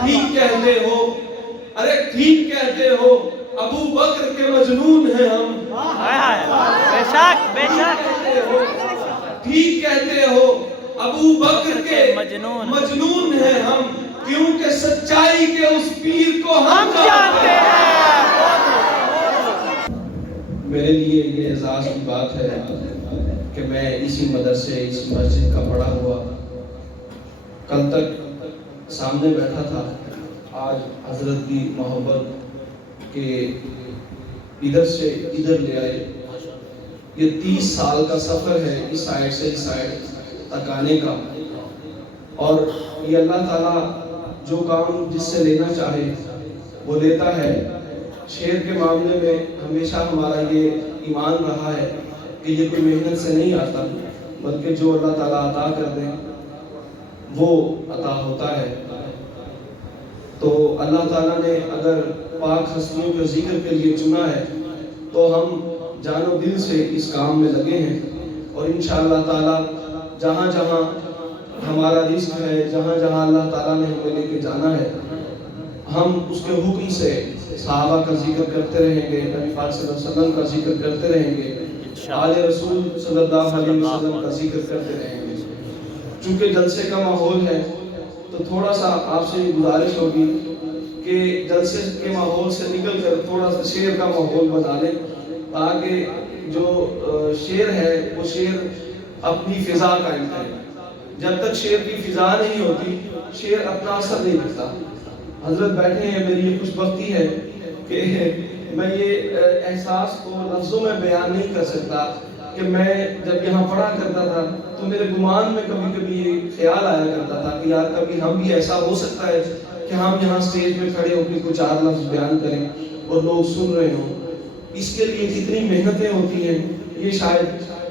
ٹھیک کہتے ہو، ارے ٹھیک کہتے ہو، ابو بکر کے مجنون ہیں ہم۔ بے شک بے شک، ٹھیک کہتے ہو، ابو بکر کے مجنون ہیں ہم، کیونکہ سچائی کے اس پیر کو ہم جانتے ہیں۔ میرے لیے یہ اعزاز کی بات ہے کہ میں اسی مدرسے، اس مسجد کا پڑھا ہوا، کل تک سامنے بیٹھا تھا، آج حضرت کی محبت کے ادھر سے ادھر لے آئے۔ یہ 30 سال کا سفر ہے اس سائیڈ سے اس سائیڈ تک آنے کا، اور یہ اللہ تعالیٰ جو کام جس سے لینا چاہے وہ لیتا ہے۔ شعر کے معاملے میں ہمیشہ ہمارا یہ ایمان رہا ہے کہ یہ کوئی محنت سے نہیں آتا، بلکہ جو اللہ تعالیٰ عطا کر دیں وہ عطا ہوتا ہے۔ تو اللہ تعالیٰ نے اگر پاک ہستیوں کے ذکر کے لیے چنا ہے تو ہم جان و دل سے اس کام میں لگے ہیں، اور انشاءاللہ تعالیٰ جہاں جہاں ہمارا رزق ہے، جہاں جہاں اللہ تعالیٰ نے ہمیں لے کے جانا ہے، ہم اس کے حکم سے صحابہ کا ذکر کرتے رہیں گے، نبی پاک صلی اللہ علیہ وسلم کا ذکر کرتے رہیں گے، آل رسول صلی اللہ علیہ وسلم کا ذکر کرتے رہیں گے۔ چونکہ جلسے کا ماحول ہے تو تھوڑا سا آپ سے گزارش ہوگی کہ جلسے کے ماحول سے نکل کر تھوڑا سا شعر کا ماحول بنا لیں، تاکہ جو شعر ہے وہ شعر اپنی فضا قائم کرے۔ جب تک شعر کی فضا نہیں ہوتی شعر اپنا اثر نہیں کرتا۔ حضرت بیٹھے ہیں، میری یہ خوش بختی ہے کہ میں یہ احساس کو لفظوں میں بیان نہیں کر سکتا کہ میں جب یہاں پڑھا کرتا تھا تو میرے گمان میں کبھی کبھی یہ خیال آیا کرتا تھا کہ یار کبھی ہم بھی ایسا ہو سکتا ہے کہ ہم یہاں سٹیج پہ کھڑے ہو کے کچھ 4 لفظ بیان کریں اور لوگ سن رہے ہوں۔ اس کے لیے کتنی محنتیں ہوتی ہیں یہ شاید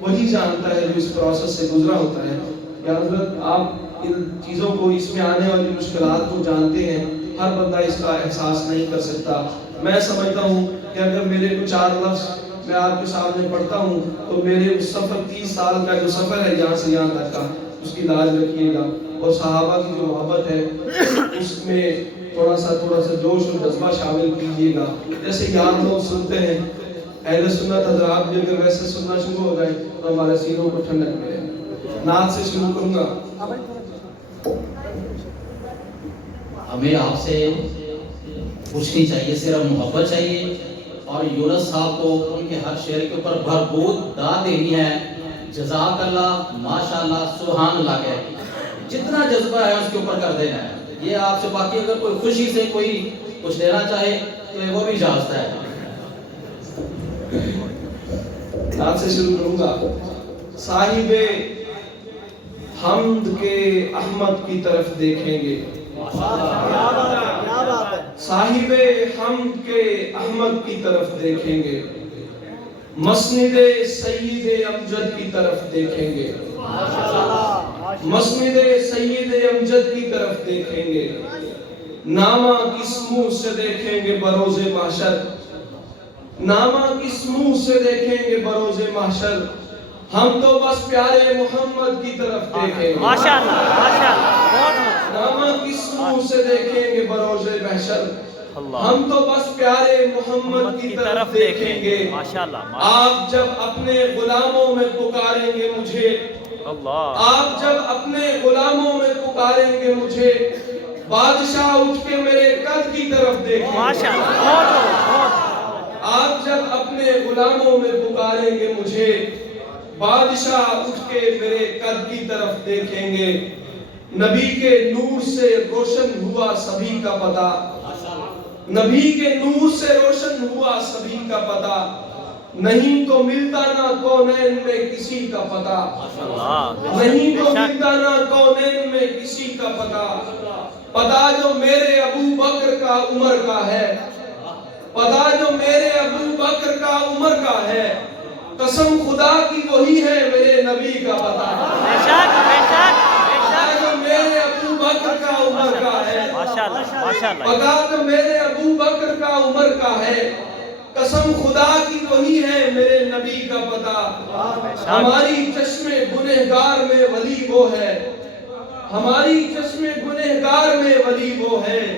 وہی جانتا ہے جو اس پروسیس سے گزرا ہوتا ہے۔ یا حضرت آپ ان چیزوں کو، اس میں آنے والی مشکلات کو جانتے ہیں، ہر بندہ اس کا احساس نہیں کر سکتا۔ میں سمجھتا ہوں کہ اگر میرے کو 4 لفظ میں آپ کے سامنے پڑھتا ہوں تو میرے اس سفر 30 سال کا جو سفر ہے یہاں سے یہاں تک کا، اس کی لاج رکھیے گا، اور صحابہ کی جو محبت ہے اس میں تھوڑا سا جوش اور جذبہ شامل کیجیے گا۔ جیسے یار لوگ سنتے ہیں، اہل سنت حضرات بھی اگر ویسے سننا شروع ہو گئے تو ہمارے سینوں کو ٹھنڈک ملے۔ نعت سے شروع کروں گا۔ ہمیں آپ سے پوچھنی چاہیے، صرف محبت چاہیے، اور یونس صاحب کو ان کے ہر شعر کے اوپر بھرپور داد دینی ہے۔ جزاک اللہ، ماشاءاللہ، سبحان اللہ ہے، جتنا جذبہ ہے اس کے اوپر کر دینا ہے۔ یہ آپ سے، باقی اگر کوئی خوشی سے کوئی کچھ دینا چاہے تو وہ بھی اجازت ہے۔ نعت سے شروع کروں گا۔ صاحب حمد کے احمد کی طرف دیکھیں گے، صاحب حمد کے احمد کی طرف دیکھیں گے، مسند سید امجد کی طرف دیکھیں گے، مسند سید امجد کی طرف دیکھیں گے، نامہ کس منہ سے دیکھیں گے بروز محشر، نامہ کس منہ سے دیکھیں گے بروز محشر، ہم تو بس پیارے محمد کی طرف دیکھیں گے، نامہ کس منہ سے دیکھیں گے بروز محشر، ہم تو بس پیارے محمد کی طرف دیکھیں گے۔ آپ جب اپنے غلاموں میں پکاریں گے مجھے، آپ جب اپنے غلاموں میں پکاریں گے مجھے، بادشاہ اٹھ کے میرے قد کی طرف دیکھیں گے، آپ جب اپنے غلاموں میں پکاریں گے مجھے، بادشاہ اٹھ کے میرے قد کی طرف دیکھیں گے۔ نبی کے نور سے روشن ہوا سبھی کا پتہ، نبی کے نور سے روشن ہوا سبھی کا پتہ، نہیں تو ملتا نہ کونین میں کسی کا پتہ، نہیں تو ملتا نہ کونین میں کسی کا پتہ، پتہ جو میرے ابو بکر کا عمر کا ہے، پتہ جو میرے ابو بکر کا عمر کا ہے، قسم خدا کی وہی ہے میرے نبی کا پتہ، پتہ جو میرے ابو بکر کا عمر کا ہے، پتہ جو میرے ابو بکر کا عمر کا ہے، قسم خدا کی وہی ہے میرے نبی کا پتہ۔ ہماری چشم گنہگار میں ولی وہ ہے، ہماری چشم گنہگار میں ولی وہ ہے،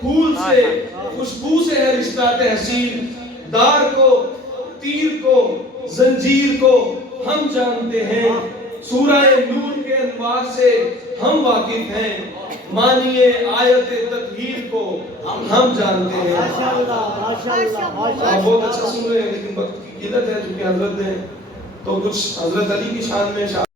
پھول سے خوشبو سے ہے رشتہ تحصیل، دار کو تیر کو زنجیر کو ہم جانتے ہیں، سورہ نور کے انوار سے ہم واقف ہیں، مانیے آیت تطہیر کو ہم جانتے ہیں۔ آپ بہت اچھا سن رہے ہیں لیکن وقت کی قلت ہے چونکہ حضرت نے تو کچھ حضرت علی کی شان میں